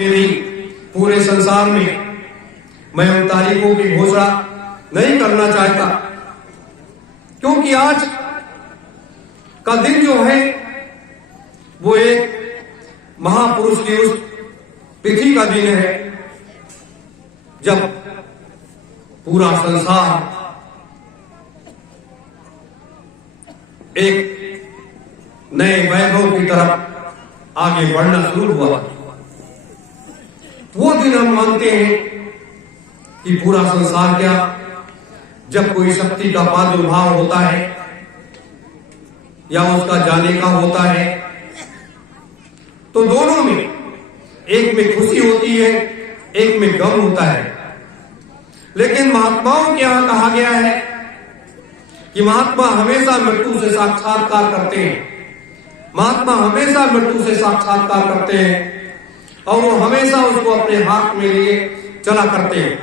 मेरी पूरे संसार में मैं उन तारीखों की घोषणा नहीं करना चाहता, क्योंकि आज का दिन जो है वो एक महापुरुष की उस तिथि का दिन है जब पूरा संसार एक नए वैभव की तरफ आगे बढ़ना शुरू हुआ। वो दिन हम मानते हैं कि पूरा संसार क्या, जब कोई शक्ति का प्रादुर्भाव होता है या उसका जाने का होता है, तो दोनों में, एक में खुशी होती है, एक में गम होता है। लेकिन महात्माओं के यहां कहा गया है कि महात्मा हमेशा मृत्यु से साक्षात्कार करते हैं, महात्मा हमेशा मृत्यु से साक्षात्कार करते हैं और वो हमेशा उसको अपने हाथ में लिए चला करते हैं।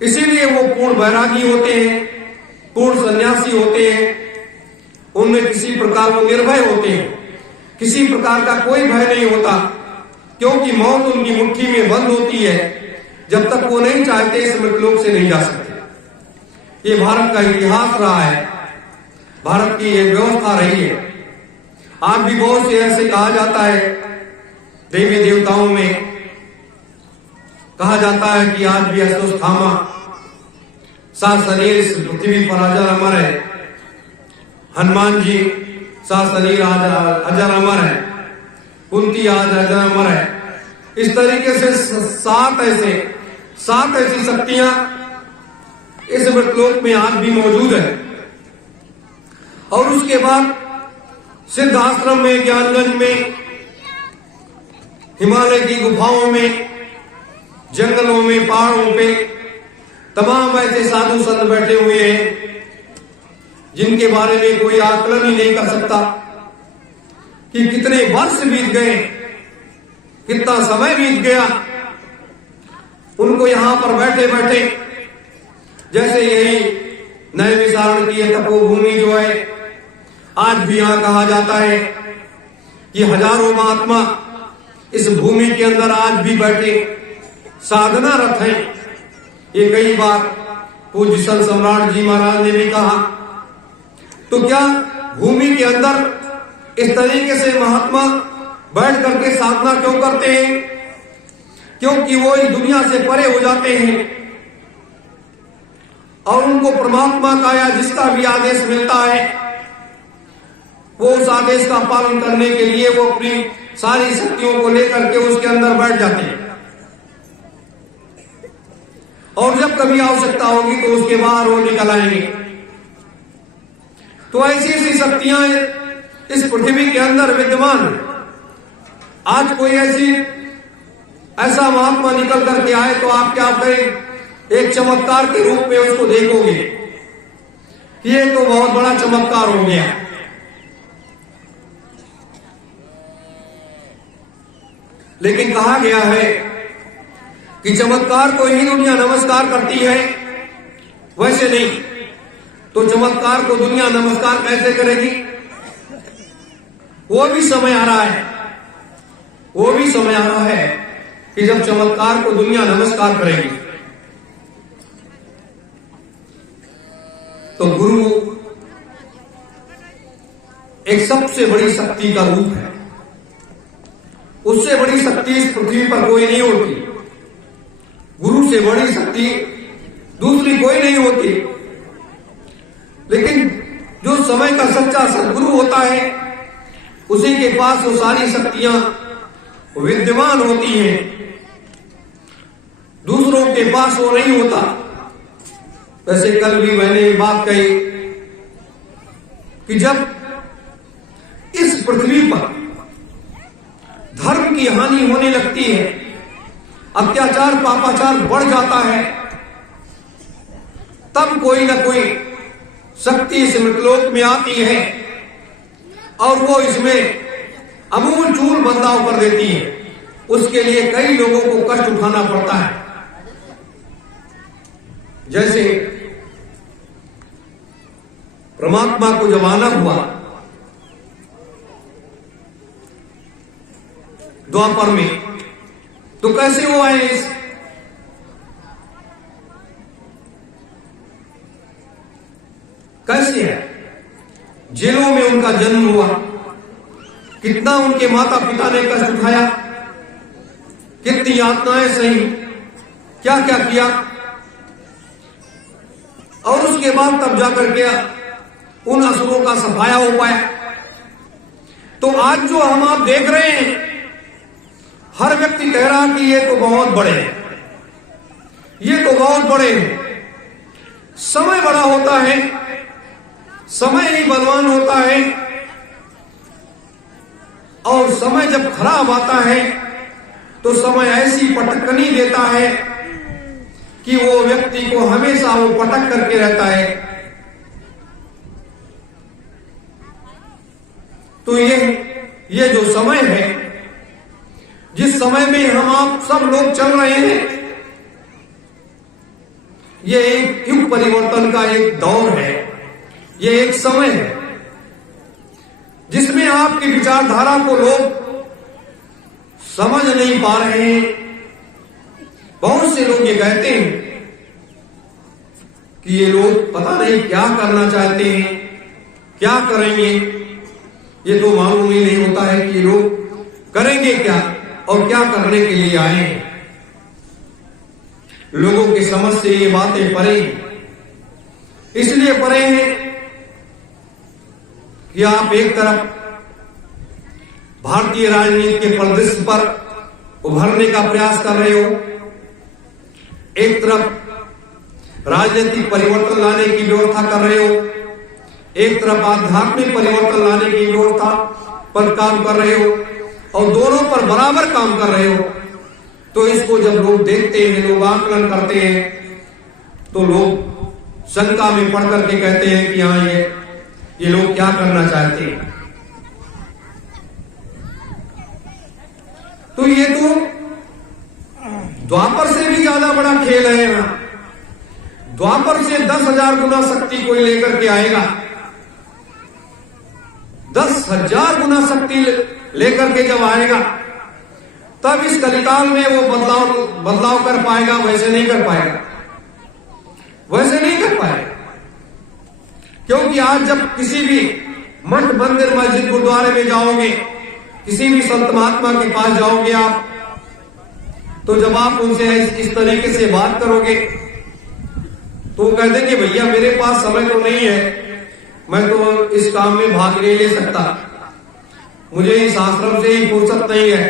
इसीलिए वो पूर्ण वैरागी होते हैं, पूर्ण सन्यासी होते हैं। उनमें किसी प्रकार वो निर्भय होते हैं, किसी प्रकार का कोई भय नहीं होता, क्योंकि मौत उनकी मुट्ठी में बंद होती है। जब तक वो नहीं चाहते इस मृतलोक से नहीं जा सकते। ये भारत का इतिहास रहा है, भारत की एक व्यवस्था रही है। आज भी बहुत से ऐसे कहा जाता है, देवी देवताओं में कहा जाता है कि आज भी अश्वत्थामा सा शरीर इस पृथ्वी पर अजर अमर है, हनुमान जी सा शरीर आज अजर अमर है, कुंती आज अजर अमर है। इस तरीके से सात ऐसी शक्तियां इस मृतलोक में आज भी मौजूद है। और उसके बाद सिद्ध आश्रम में, ज्ञानगंज में, हिमालय की गुफाओं में, जंगलों में, पहाड़ों पे तमाम ऐसे साधु संत बैठे हुए हैं जिनके बारे में कोई आकलन ही नहीं कर सकता कि कितने वर्ष बीत गए, कितना समय बीत गया। उनको यहां पर बैठे बैठे, जैसे यही नैमिषारण्य की तपोभूमि जो है, आज भी यहां कहा जाता है कि हजारों महात्मा इस भूमि के अंदर आज भी बैठे साधनारत हैं। ये कई बार पूज्य संत सम्राट जी महाराज ने भी कहा। तो क्या भूमि के अंदर इस तरीके से महात्मा बैठ करके साधना क्यों करते हैं? क्योंकि वो इस दुनिया से परे हो जाते हैं और उनको परमात्मा का या जिसका भी आदेश मिलता है वो उस आदेश का पालन करने के लिए वो अपनी सारी शक्तियों को लेकर के उसके अंदर बैठ जाते हैं और जब कभी आवश्यकता होगी तो उसके बाहर वो निकल आएंगे। तो ऐसी ऐसी शक्तियां इस पृथ्वी के अंदर विद्यमान है। आज कोई ऐसा महात्मा निकल करके आए तो आप क्या करें? एक चमत्कार के रूप में उसको देखोगे, ये तो बहुत बड़ा चमत्कार हो गया। लेकिन कहा गया है कि चमत्कार को ही दुनिया नमस्कार करती है, वैसे नहीं। तो चमत्कार को दुनिया नमस्कार कैसे करेगी? वो भी समय आ रहा है, वो भी समय आ रहा है कि जब चमत्कार को दुनिया नमस्कार करेगी। तो गुरु एक सबसे बड़ी शक्ति का रूप है। उससे बड़ी शक्ति इस पृथ्वी पर कोई नहीं होती। गुरु से बड़ी शक्ति दूसरी कोई नहीं होती। लेकिन जो समय का सच्चा सद्गुरु होता है, उसी के पास वो सारी शक्तियां विद्यमान होती हैं, दूसरों के पास वो नहीं होता। वैसे कल भी मैंने बात कही कि जब इस पृथ्वी पर धर्म की हानि होने लगती है, अत्याचार पापाचार बढ़ जाता है, तब कोई ना कोई शक्ति इस मृतलोक में आती है और वो इसमें अमूल चूल बदलाव कर देती है। उसके लिए कई लोगों को कष्ट उठाना पड़ता है। जैसे परमात्मा को जब आना हुआ द्वापर में, तो कैसे वो आए कैसे है? जेलों में उनका जन्म हुआ, कितना उनके माता पिता ने कष्ट उठाया, कितनी यातनाएं सही, क्या क्या किया, और उसके बाद तब जाकर के उन असुरों का सफाया हो पाया। तो आज जो हम आप देख रहे हैं, हर व्यक्ति कह रहा कि ये तो बहुत बड़े हैं, ये तो बहुत बड़े हैं। समय बड़ा होता है, समय ही बलवान होता है, और समय जब खराब आता है तो समय ऐसी पटकनी देता है कि वो व्यक्ति को हमेशा वो पटक करके रहता है। तो ये जो समय है, जिस समय में हम आप सब लोग चल रहे हैं, ये एक युग परिवर्तन का एक दौर है, ये एक समय है जिसमें आपकी विचारधारा को लोग समझ नहीं पा रहे हैं। बहुत से लोग ये कहते हैं कि ये लोग पता नहीं क्या करना चाहते हैं, क्या करेंगे, ये तो मालूम ही नहीं होता है कि लोग करेंगे क्या और क्या करने के लिए आए हैं। लोगों की समझ से ये बातें परे, इसलिए परे हैं कि आप एक तरफ भारतीय राजनीति के परिदृश्य पर उभरने का प्रयास कर रहे हो, एक तरफ राजनीतिक परिवर्तन लाने की व्यवस्था कर रहे हो, एक तरफ आध्यात्मिक परिवर्तन लाने की व्यवस्था पर काम कर रहे हो, और दोनों पर बराबर काम कर रहे हो। तो इसको जब लोग देखते हैं, लोग आकलन करते हैं, तो लोग शंका में पड़ करके कहते हैं कि हाँ, ये लोग क्या करना चाहते हैं। तो ये तो द्वापर से भी ज्यादा बड़ा खेल है ना। द्वापर से 10,000 गुना शक्ति कोई लेकर के आएगा, 10,000 गुना शक्ति लेकर के जब आएगा, तब इस कलिकाल में वो बदलाव कर पाएगा। वैसे नहीं कर पाएगा, वैसे नहीं कर पाएगा। क्योंकि आज जब किसी भी मठ, मंदिर, मस्जिद, गुरुद्वारे में जाओगे, किसी भी संत महात्मा के पास जाओगे आप, तो जब आप उनसे इस तरीके से बात करोगे तो वो कह देंगे भैया मेरे पास समय तो नहीं है, मैं तो इस काम में भाग नहीं ले सकता, मुझे इस आश्रम से ही फुर्सत नहीं है।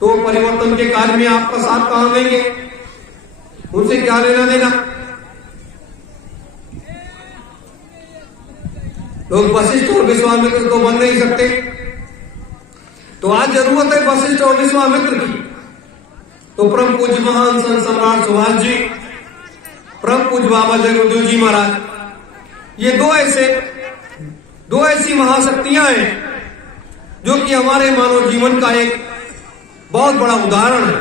तो परिवर्तन के कार्य में आपका साथ कहां देंगे? उनसे क्या लेना देना? लोग वशिष्ठ और विश्वामित्र तो बन नहीं सकते। तो आज जरूरत है वशिष्ठ और विश्वामित्र की। तो परम पूज्य महान संत सम्राट सुभाष जी, परम पूज्य बाबा जय गुरुदेव जी महाराज, ये दो ऐसी महाशक्तियां हैं जो कि हमारे मानव जीवन का एक बहुत बड़ा उदाहरण है,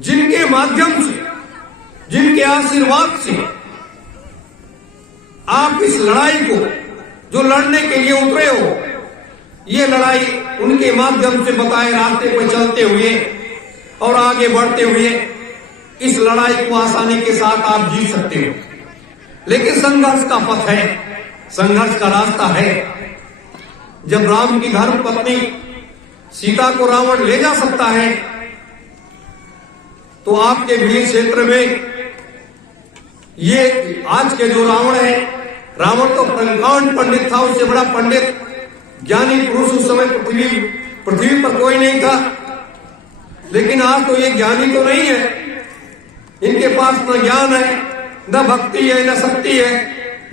जिनके माध्यम से, जिनके आशीर्वाद से आप इस लड़ाई को जो लड़ने के लिए उतरे हो, ये लड़ाई उनके माध्यम से बताए रास्ते पर चलते हुए और आगे बढ़ते हुए इस लड़ाई को आसानी के साथ आप जीत सकते हो। लेकिन संघर्ष का पथ है, संघर्ष का रास्ता है। जब राम की धर्म पत्नी सीता को रावण ले जा सकता है, तो आपके वीर क्षेत्र में ये आज के जो रावण है, रावण तो प्रकांड पंडित था, उससे बड़ा पंडित ज्ञानी पुरुष उस समय पृथ्वी पर कोई नहीं था। लेकिन आज तो ये ज्ञानी तो नहीं है, इनके पास न ज्ञान है, न भक्ति है, न शक्ति है,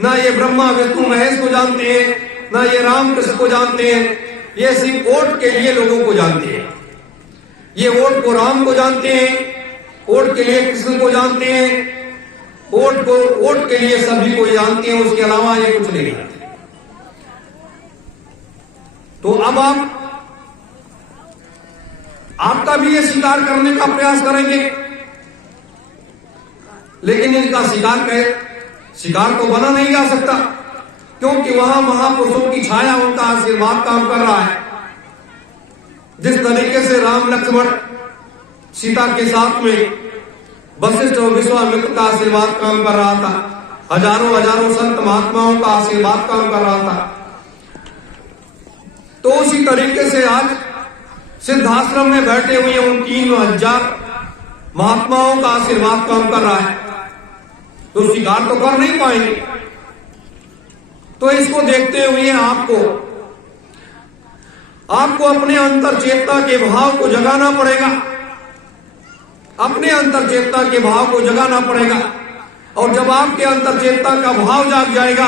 न ये ब्रह्मा विष्णु महेश को जानते हैं, न ये राम कृष्ण को जानते हैं। ये सिर्फ वोट के लिए लोगों को जानते हैं। ये वोट को राम को जानते हैं, वोट के लिए कृष्ण को जानते हैं, वोट के लिए सभी को जानते हैं, उसके अलावा ये कुछ नहीं जानते। तो अब आपका भी ये स्वीकार करने का प्रयास करेंगे, लेकिन इनका शिकार तो बना नहीं जा सकता, क्योंकि वहां महापुरुषों की छाया, उनका आशीर्वाद काम कर रहा है। जिस तरीके से राम लक्ष्मण सीता के साथ में वशिष्ठ और विश्वामित्र का आशीर्वाद काम कर रहा था, हजारों हजारों संत महात्माओं का आशीर्वाद काम कर रहा था, तो उसी तरीके से आज सिद्धाश्रम में बैठे हुए उन 3000 महात्माओं का आशीर्वाद काम कर रहा है। तो स्वीकार तो कर नहीं पाएंगे। तो इसको देखते हुए आपको अपने अंतर चेतना के भाव को जगाना पड़ेगा, अपने अंतर चेतना के भाव को जगाना पड़ेगा। और जब आपके अंतर चेतना का भाव जाग जाएगा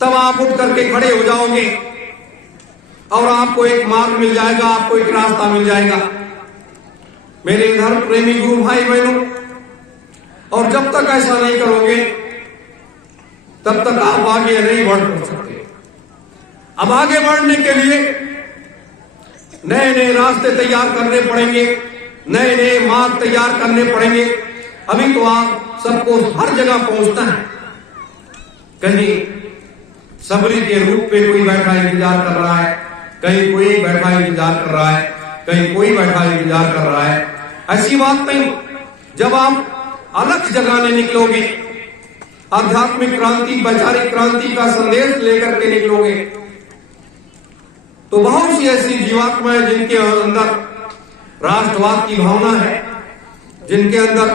तब आप उठ करके खड़े हो जाओगे और आपको एक मार्ग मिल जाएगा, आपको एक रास्ता मिल जाएगा। मेरे धर्म प्रेमी गुरु भाई बहनों, और जब तक ऐसा नहीं करोगे तब तक आप आगे नहीं बढ़ सकते। अब आगे बढ़ने के लिए नए नए रास्ते तैयार करने पड़ेंगे, नए नए मार्ग तैयार करने पड़ेंगे। अभी तो आप सबको हर जगह पहुंचना है। कहीं सबरी के रूप में कोई बैठा इंतजार कर रहा है, कहीं कोई बैठा इंतजार कर रहा है, कहीं कोई बैठा इंतजार कर रहा है। ऐसी बात नहीं। जब आप अलग जगाने निकलोगे, आध्यात्मिक क्रांति, वैचारिक क्रांति का संदेश लेकर के निकलोगे, तो बहुत सी ऐसी जीवात्माएं जिनके अंदर राष्ट्रवाद की भावना है, जिनके अंदर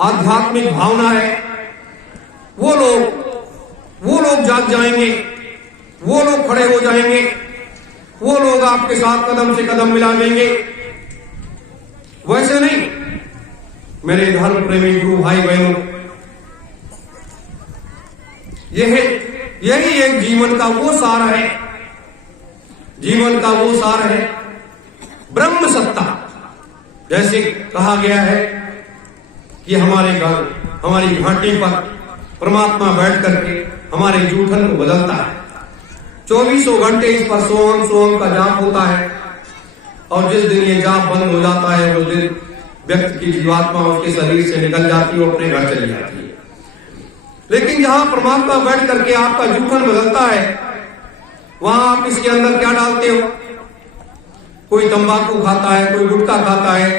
आध्यात्मिक भावना है, वो लोग जाग जाएंगे, वो लोग खड़े हो जाएंगे, वो लोग आपके साथ कदम से कदम मिला देंगे। वैसे नहीं। मेरे धर्म प्रेमी गुरु भाई बहनों, यही एक जीवन का वो सार है, जीवन का वो सार है, ब्रह्म सत्ता। जैसे कहा गया है कि हमारी घाटी पर परमात्मा बैठ करके हमारे जूठन को बदलता है। 24 घंटे इस पर सोहम का जाप होता है, और जिस दिन ये जाप बंद हो जाता है उस दिन व्यक्ति की जीवात्मा उसके शरीर से निकल जाती है, अपने घर चली जाती है। लेकिन जहां परमात्मा बैठ करके आपका जूठन बदलता है, वहां आप इसके अंदर क्या डालते हो? कोई तंबाकू खाता है, कोई गुटखा खाता है,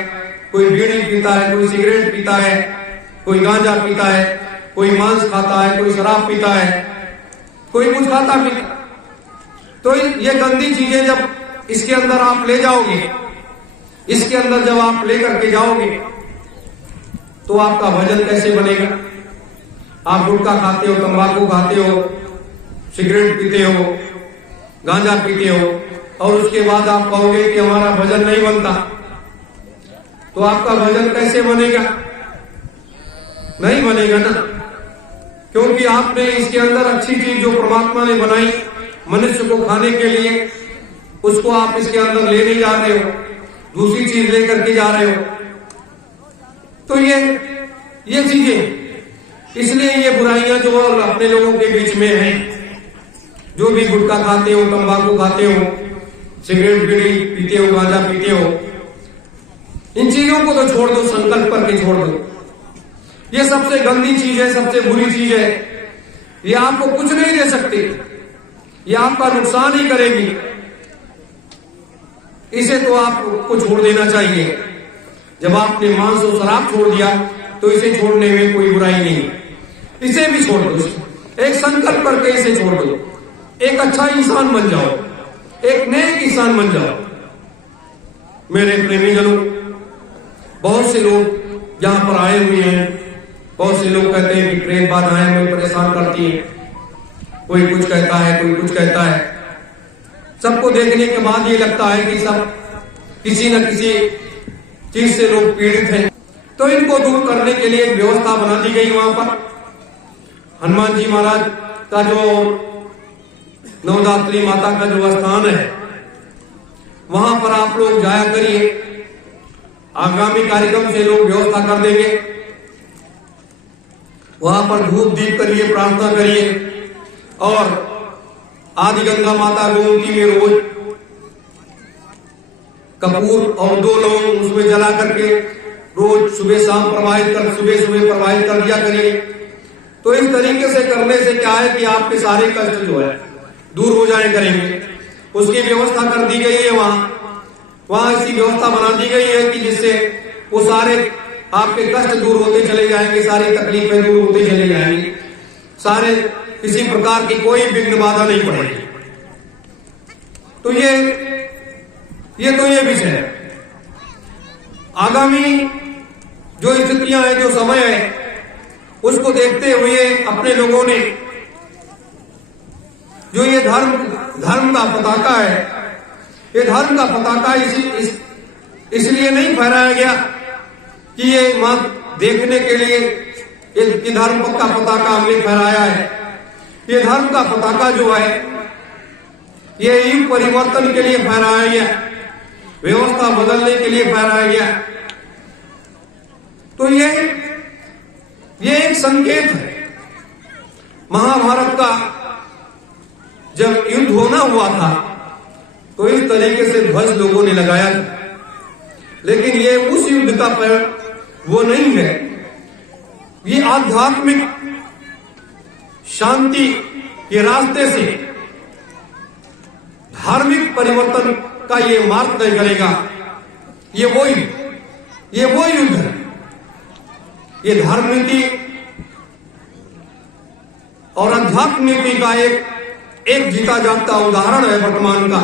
कोई बीड़ी पीता है, कोई सिगरेट पीता है, कोई गांजा पीता है, कोई मांस खाता है, कोई शराब पीता है, कोई कुछ खाता पीता। तो ये गंदी चीजें जब इसके अंदर आप ले जाओगे, इसके अंदर जब आप लेकर के जाओगे, तो आपका भजन कैसे बनेगा? आप गुटखा खाते हो, तंबाकू खाते हो, सिगरेट पीते हो, गांजा पीते हो, और उसके बाद आप कहोगे कि हमारा भजन नहीं बनता, तो आपका भजन कैसे बनेगा? नहीं बनेगा ना। क्योंकि आपने इसके अंदर अच्छी चीज जो परमात्मा ने बनाई मनुष्य को खाने के लिए, उसको आप इसके अंदर ले नहीं जा रहे हो, दूसरी चीज लेकर के जा रहे हो। तो ये चीजें, इसलिए ये बुराइयां जो अपने लोगों के बीच में हैं, जो भी गुटखा खाते हो, तंबाकू खाते हो, सिगरेट बीड़ी पीते हो, गांजा पीते हो, इन चीजों को तो छोड़ दो, संकल्प करके छोड़ दो। ये सबसे गंदी चीज है, सबसे बुरी चीज है। ये आपको कुछ नहीं दे सकती, ये आपका नुकसान ही करेगी। इसे तो आपको छोड़ देना चाहिए। जब आपने मांस और शराब छोड़ दिया तो इसे छोड़ने में कोई बुराई नहीं, इसे भी छोड़ दो। एक संकल्प करके इसे छोड़ दो, एक अच्छा इंसान बन जाओ, एक नेक इंसान बन जाओ। मेरे प्रेमीजनों, बहुत से लोग यहां पर आए हुए हैं, बहुत से लोग कहते हैं कि ट्रेन बाधाएं हमें परेशान करती हैं, कोई कुछ कहता है, कोई कुछ कहता है। सबको देखने के बाद ये लगता है कि सब किसी न किसी चीज से लोग पीड़ित हैं। तो इनको दूर करने के लिए एक व्यवस्था बना दी गई। वहां पर हनुमान जी महाराज का जो नवदात्री माता का जो स्थान है, वहां पर आप लोग जाया करिए। आगामी कार्यक्रम से लोग व्यवस्था कर देंगे, वहां पर धूप दीप करिए, प्रार्थना करिए, और आदि गंगा माता गोमती में रोज कपूर और 2 लौंग उसमें जला करके रोज सुबह शाम सुबह प्रवाहित कर दिया करिए। तो इस तरीके से करने से क्या है कि आपके सारे कष्ट जो है दूर हो जाए करेंगे। उसकी व्यवस्था कर दी गई है। वहां ऐसी व्यवस्था बना दी गई है कि जिससे वो सारे आपके कष्ट दूर होते चले जाएंगे, सारी तकलीफें दूर होते चले जाएंगी, सारे किसी प्रकार की कोई विघ्न बाधा नहीं पड़ेगी। तो ये विषय है। आगामी जो स्थितियां हैं, जो समय है, उसको देखते हुए अपने लोगों ने जो ये धर्म का पताका है, ये धर्म का पताका इसलिए नहीं फहराया गया कि ये मात्र देखने के लिए ये धर्म का पताका हमने फहराया है। ये धर्म का पताका जो है ये युग परिवर्तन के लिए फहराया गया, व्यवस्था बदलने के लिए फहराया गया। तो ये एक संकेत है। महाभारत का जब युद्ध होना हुआ था तो इस तरीके से ध्वज लोगों ने लगाया था, लेकिन ये उस युद्ध का वो नहीं है। ये आध्यात्मिक शांति के रास्ते से धार्मिक परिवर्तन का ये मार्ग तय करेगा। ये वो युद्ध है। ये धर्म नीति और अध्यात्म नीति का एक जीता जागता उदाहरण है वर्तमान का।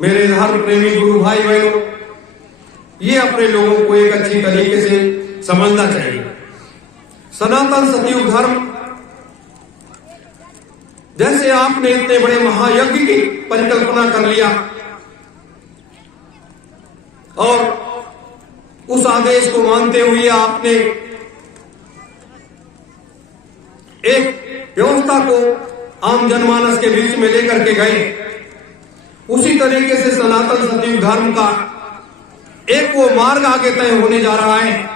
मेरे धर्म प्रेमी गुरु भाई बहनों, ये अपने लोगों को एक अच्छी तरीके से समझना चाहिए। सनातन सतयुग धर्म, जैसे आपने इतने बड़े महायज्ञ की परिकल्पना कर लिया और उस आदेश को मानते हुए आपने एक व्यवस्था को आम जनमानस के बीच में लेकर के गए, उसी तरीके से सनातन सतयुग धर्म का एक वो मार्ग आगे तय होने जा रहा है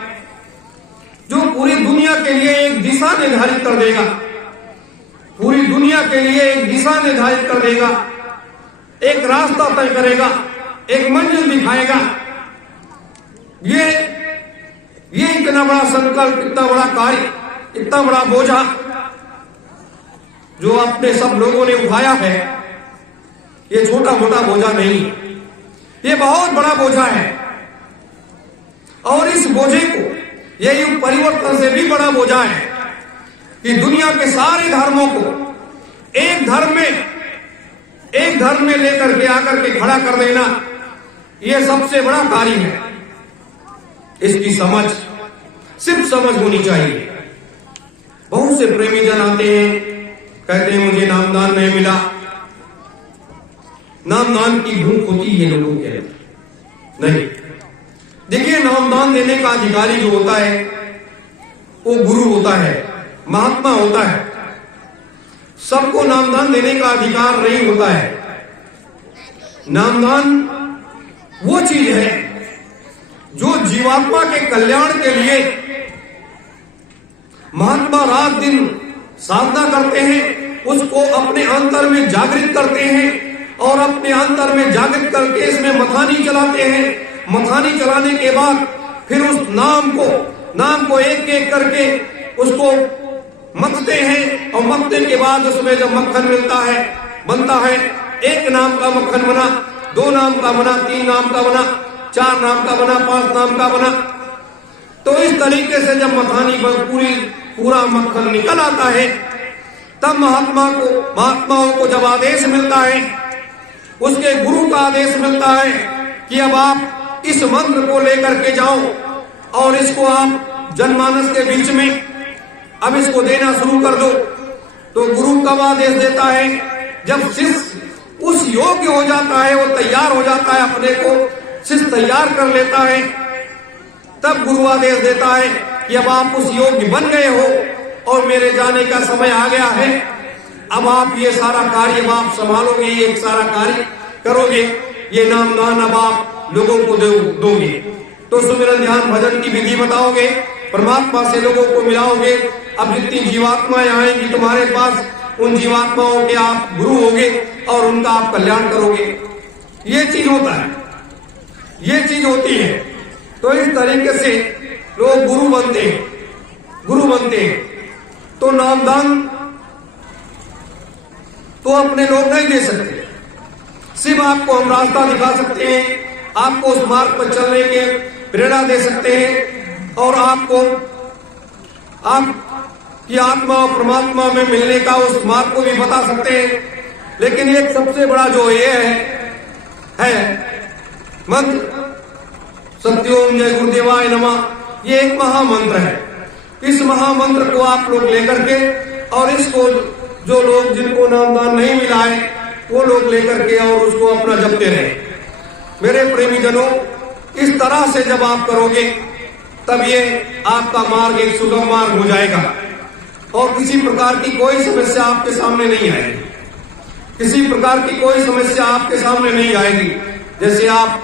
जो पूरी दुनिया के लिए एक दिशा निर्धारित कर देगा, पूरी दुनिया के लिए एक दिशा निर्धारित कर देगा, एक रास्ता तय करेगा, एक मंजिल दिखाएगा। ये इतना बड़ा संकल्प, इतना बड़ा कार्य, इतना बड़ा बोझा जो अपने सब लोगों ने उठाया है, ये छोटा मोटा बोझा नहीं, ये बहुत बड़ा बोझा है। और इस बोझे को, ये युग परिवर्तन से भी बड़ा बोझा है कि दुनिया के सारे धर्मों को एक धर्म में लेकर के आकर के खड़ा कर देना, ये सबसे बड़ा कार्य है। इसकी समझ, सिर्फ समझ होनी चाहिए। बहुत से प्रेमी जन आते हैं, कहते हैं मुझे नामदान नहीं मिला। नामदान की भूख होती है लोगों के अंदर। नहीं, देखिए, नामदान देने का अधिकारी जो होता है वो गुरु होता है, महात्मा होता है। सबको नामदान देने का अधिकार नहीं होता है। नामदान वो चीज है जो जीवात्मा के कल्याण के लिए महात्मा रात दिन साधना करते हैं, उसको अपने अंतर में जागृत करते हैं और अपने अंतर में जागृत करके इसमें मथानी चलाते हैं। मथानी चलाने के बाद फिर उस नाम को एक एक करके उसको मथते हैं और मथने के बाद उसमें जब मक्खन बनता है, एक नाम का मक्खन बना, 2 नाम का बना, 3 नाम का बना, 4 नाम का बना, 5 नाम का बना। तो इस तरीके से जब मथानी पर पूरा मक्खन निकल आता है, तब महात्माओं को जब आदेश मिलता है, उसके गुरु का आदेश मिलता है कि अब आप इस मंत्र को लेकर के जाओ और इसको आप जनमानस के बीच में अब इसको देना शुरू कर दो। तो गुरु कब आदेश देता है? जब शिष्य उस योग्य हो जाता है, वो तैयार हो जाता है, अपने को शिष्य तैयार कर लेता है, तब गुरु आदेश देता है कि अब आप उस योग्य बन गए हो और मेरे जाने का समय आ गया है। अब आप ये सारा कार्य आप संभालोगे, ये सारा कार्य करोगे, ये नामदान अब आप लोगों को दोगे। तो सुमिरन ध्यान भजन की विधि बताओगे, परमात्मा से लोगों को मिलाओगे। अब जितनी जीवात्माएं आएंगी तुम्हारे पास, उन जीवात्माओं के आप गुरु होगे और उनका आप कल्याण करोगे। ये चीज होता है, ये चीज होती है। तो इस तरीके से लोग गुरु बनते हैं। तो नामदान तो अपने लोग नहीं दे सकते, सिर्फ आपको हम रास्ता दिखा सकते हैं, आपको उस मार्ग पर चलने के प्रेरणा दे सकते हैं और आपको आपकी आत्मा और परमात्मा में मिलने का उस मार्ग को भी बता सकते हैं। लेकिन एक सबसे बड़ा जो ये है मंत्र सत्योम जय गुरुदेवाय नमः, ये एक महामंत्र है। इस महामंत्र को आप लोग लेकर के और इसको जो लोग जिनको नामदान नहीं मिला है वो लोग लेकर के और उसको अपना जपते रहे। मेरे प्रेमी जनों, इस तरह से जब आप करोगे तब ये आपका मार्ग एक सुगम मार्ग हो जाएगा और किसी प्रकार की कोई समस्या आपके सामने नहीं आएगी। किसी प्रकार की कोई समस्या आपके सामने नहीं आएगी। जैसे आप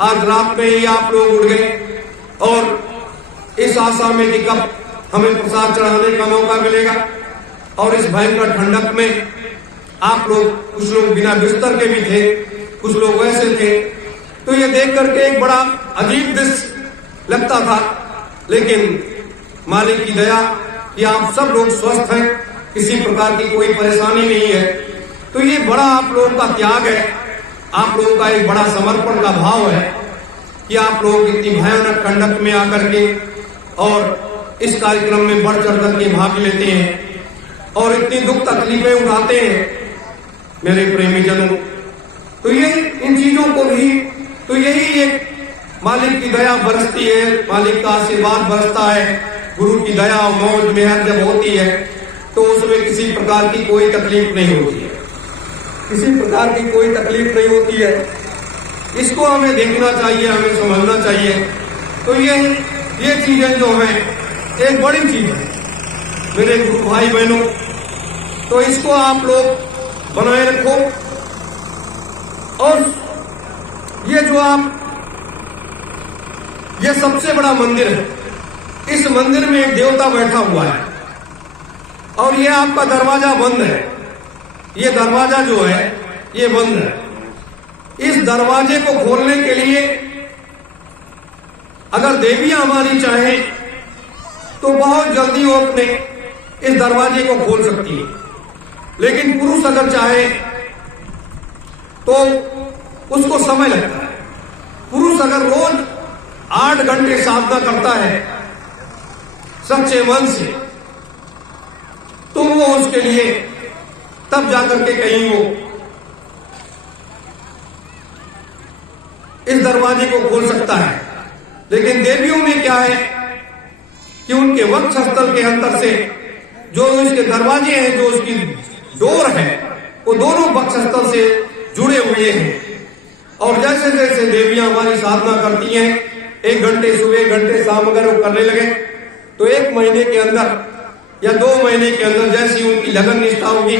आज रात में ही आप लोग उठ गए और इस आशा में कि कब हमें प्रसाद चढ़ाने का मौका मिलेगा, और इस भयंकर ठंडक में आप लोग, कुछ लोग बिना बिस्तर के भी थे, कुछ लोग वैसे थे, तो ये देख करके एक बड़ा अजीब दृश्य लगता था। लेकिन मालिक की दया कि आप सब लोग स्वस्थ हैं, किसी प्रकार की कोई परेशानी नहीं है, तो ये बड़ा आप लोगों का त्याग है, आप लोगों का एक बड़ा समर्पण का भाव है कि आप लोग इतनी भयानक ठंडक में आकर के और इस कार्यक्रम में बढ़ चढ़ करके भाग लेते हैं और इतनी दुख तकलीफें उठाते हैं। मेरे प्रेमी जनों, तो ये इन चीजों को भी, तो यही एक मालिक की दया बरसती है, मालिक का आशीर्वाद बरसता है। गुरु की दया और मौज मेहर जब होती है तो उसमें किसी प्रकार की कोई तकलीफ नहीं होती है, किसी प्रकार की कोई तकलीफ नहीं होती है। इसको हमें देखना चाहिए, हमें समझना चाहिए। तो ये चीजें जो है एक बड़ी चीज है मेरे गुरु भाई बहनों, तो इसको आप लोग बनाए रखो। और ये जो आप, ये सबसे बड़ा मंदिर है, इस मंदिर में एक देवता बैठा हुआ है और ये आपका दरवाजा बंद है। ये दरवाजा जो है ये बंद है। इस दरवाजे को खोलने के लिए अगर देवियां हमारी चाहें तो बहुत जल्दी वो अपने इस दरवाजे को खोल सकती है, लेकिन पुरुष अगर चाहे तो उसको समय लगता है। पुरुष अगर रोज 8 घंटे साधना करता है सच्चे मन से, तो वो उसके लिए तब जाकर के कहीं वो इस दरवाजे को खोल सकता है। लेकिन देवियों में क्या है कि उनके वक्ष स्थल के अंदर से जो इसके दरवाजे हैं, जो उसकी डोर है, वो दोनों वक्ष स्थल से जुड़े हुए हैं। और जैसे जैसे देवियां हमारी साधना करती हैं, 1 घंटे सुबह 1 घंटे शाम अगर वो करने लगे तो 1 महीने के अंदर या 2 महीने के अंदर जैसी उनकी लगन निष्ठा होगी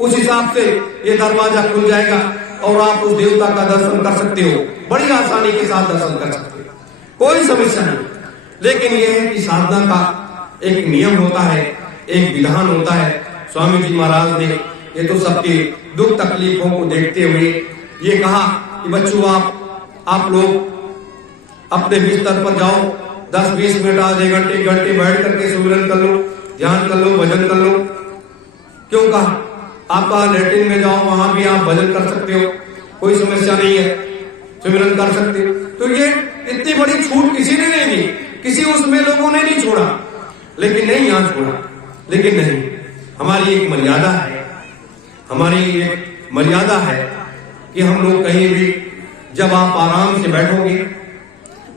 उस हिसाब से ये दरवाजा खुल जाएगा और आप उस देवता का दर्शन कर सकते हो, बड़ी आसानी के साथ दर्शन कर सकते हो, कोई समस्या नहीं। लेकिन यह है कि साधना का एक नियम होता है, एक विधान होता है। स्वामी जी महाराज ने ये तो सबके दुख तकलीफों को देखते हुए ये कहा कि बच्चों आप लोग अपने बिस्तर पर जाओ, 10-20 मिनट आज 1 घंटे 1 घंटे बैठ करके सुमिरन कर लो, ध्यान कर लो, भजन कर लो। क्यों कहा? आप कहा लैट्रिन में जाओ, वहां भी आप भजन कर सकते हो, कोई समस्या नहीं है, सुमिरन कर सकते हो। तो ये इतनी बड़ी छूट किसी ने नहीं दी, किसी उसमें लोगों ने नहीं छोड़ा, लेकिन नहीं यहाँ छोड़ा। लेकिन नहीं, हमारी एक मर्यादा है, हमारी एक मर्यादा है कि हम लोग कहीं भी जब आप आराम से बैठोगे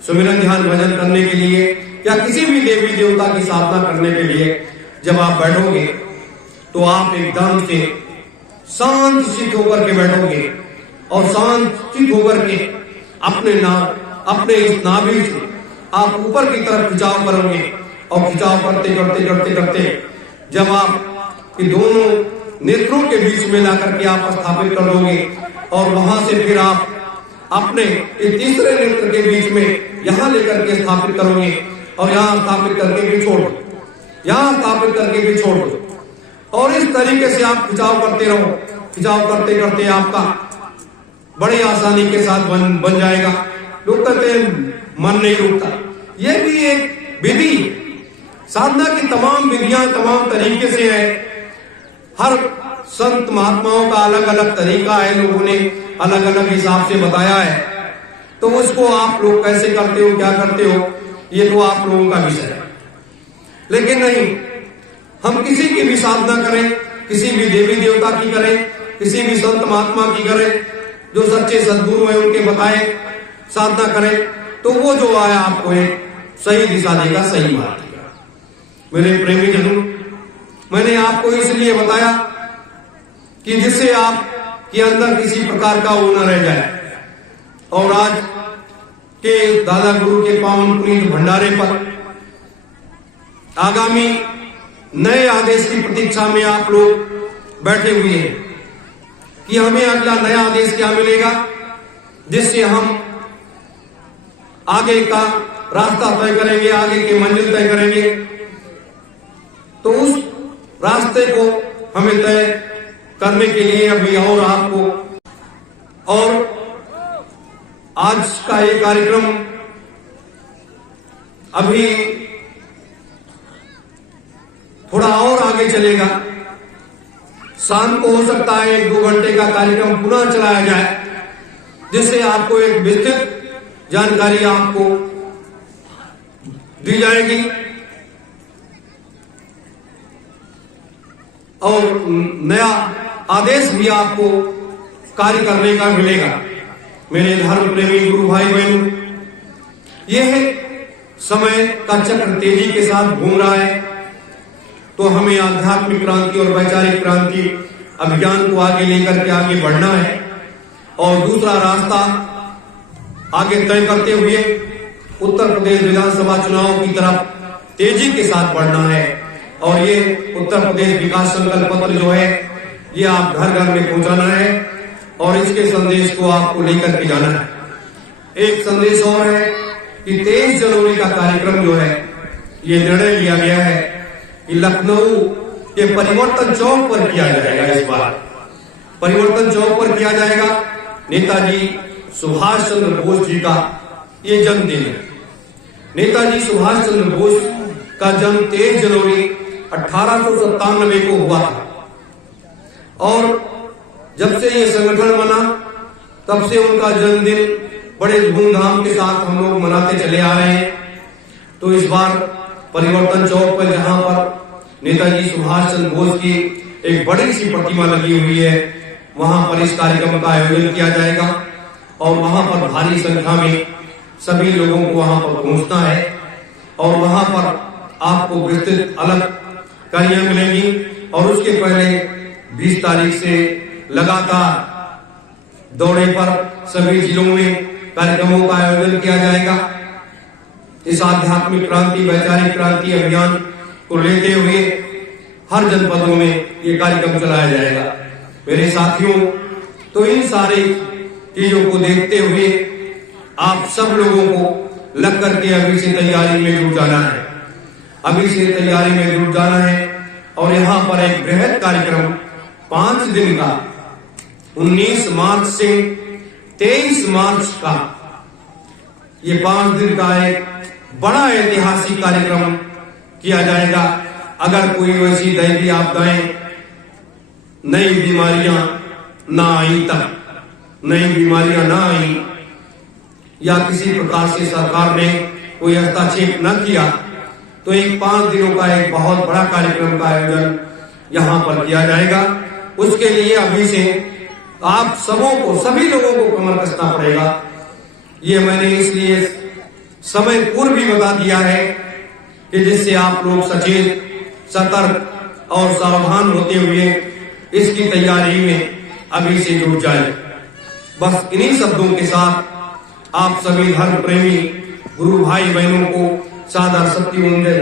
सुमिरन ध्यान भजन करने के लिए या किसी भी देवी देवता की साधना करने के लिए जब आप बैठोगे तो आप एकदम से शांत चित्त होकर के बैठोगे और शांत चित्त होकर के अपने इस नाभि से आप ऊपर की तरफ खिंचाव करोगे और खिंचाव करते करते करते करते जब आप दोनों नेत्रों के बीच में लाकर के आप स्थापित कर दोगे और वहां से फिर आप अपने तीसरे नेत्र के बीच में यहां लेकर के स्थापित करोगे और यहां स्थापित करके भी छोड़ दो, यहां स्थापित करके भी छोड़ दो। और इस तरीके से आप खिंचाव करते रहो, खिंचाव करते करते आपका बड़ी आसानी के साथ बन जाएगा। लोग कहते हैं मन नहीं रुकता, यह भी एक विधि, साधना की तमाम विधियां तमाम तरीके से है। हर संत महात्माओं का अलग अलग तरीका है, लोगों ने अलग अलग हिसाब से बताया है, तो उसको आप लोग कैसे करते हो, क्या करते हो, ये तो आप लोगों का विषय है। लेकिन नहीं, हम किसी की भी साधना करें, किसी भी देवी देवता की करें, किसी भी संत महात्मा की करें, जो सच्चे सद्गुरु हैं उनके बताए साधना करें, तो वो जो आया आपको एक सही दिशा देगा, सही बात देगा। मेरे प्रेमी जनों, मैंने आपको इसलिए बताया कि जिससे आपके अंदर किसी प्रकार का वो न रह जाए। और आज के दादा गुरु के पावन पुनीत भंडारे पर आगामी नए आदेश की प्रतीक्षा में आप लोग बैठे हुए हैं कि हमें अगला नया आदेश क्या मिलेगा, जिससे हम आगे का रास्ता तय करेंगे, आगे की मंजिल तय करेंगे। तो उस रास्ते को हमें तय करने के लिए अभी और आपको, और आज का ये कार्यक्रम अभी थोड़ा और आगे चलेगा। शाम को हो सकता है 1-2 घंटे का कार्यक्रम पुनः चलाया जाए, जिससे आपको एक विस्तृत जानकारी आपको दी जाएगी और नया आदेश भी आपको कार्य करने का मिलेगा। मेरे धर्म प्रेमी गुरु भाई बहनों, यह समय का चक्र तेजी के साथ घूम रहा है, तो हमें आध्यात्मिक क्रांति और वैचारिक क्रांति अभियान को आगे लेकर के आगे बढ़ना है और दूसरा रास्ता आगे तय करते हुए उत्तर प्रदेश विधानसभा चुनाव की तरफ तेजी के साथ बढ़ना है। और ये उत्तर प्रदेश विकास संकल्प पत्र जो है, ये आप घर घर में पहुंचाना है और इसके संदेश को आपको लेकर के जाना है। एक संदेश और है कि 23 जनवरी का कार्यक्रम जो है, ये निर्णय लिया गया है कि लखनऊ के परिवर्तन चौक पर किया जाएगा। इस बार परिवर्तन चौक पर किया जाएगा। नेताजी सुभाष चंद्र बोस जी का ये जन्मदिन है। नेताजी सुभाष चंद्र बोस का जन्म 23 जनवरी 1897 को हुआ था और जब से ये संगठन बना तब से उनका जन्मदिन बड़े धूमधाम के साथ हम लोग मनाते चले आ रहे हैं। तो इस बार परिवर्तन चौक पर, जहां पर नेताजी सुभाष चंद्र बोस की एक बड़ी सी प्रतिमा लगी हुई है, वहां पर इस कार्यक्रम का आयोजन किया जाएगा और वहां पर भारी संख्या में सभी लोगों को वहां पर पहुंचना है और वहां पर आपको विस्तृत अलग कार्य मिलेंगी। और उसके पहले 20 तारीख से लगातार दौरे पर सभी जिलों में कार्यक्रमों का आयोजन किया जाएगा। इस आध्यात्मिक क्रांति वैचारिक क्रांति अभियान को लेते हुए हर जनपदों में ये कार्यक्रम चलाया जाएगा। मेरे साथियों, तो इन सारे चीजों को देखते हुए आप सब लोगों को लग करके अभी से तैयारी में जुट जाना है, अभी से तैयारी में जुट जाना है। और यहाँ पर एक बृहद कार्यक्रम 5 दिन का 19 मार्च से 23 मार्च का, ये 5 दिन का एक बड़ा ऐतिहासिक कार्यक्रम किया जाएगा। अगर कोई वैसी दैवीय आपदाएं, नई बीमारियां ना आई, तक नई बीमारियां ना आई या किसी प्रकार से सरकार ने कोई हस्तक्षेप न किया, तो एक 5 दिनों का एक बहुत बड़ा कार्यक्रम का आयोजन यहाँ पर किया जाएगा। उसके लिए अभी से आप सभी लोगों को कमर कसना पड़ेगा। ये मैंने इसलिए समय पूर्व भी बता दिया है कि जिससे आप लोग सचेत, सतर्क और सावधान होते हुए इसकी तैयारी में अभी से जुट जाए। बस इन्हीं शब्दों के साथ आप सभी धर्म प्रेमी गुरु भाई बहनों को सादर सत्य जय।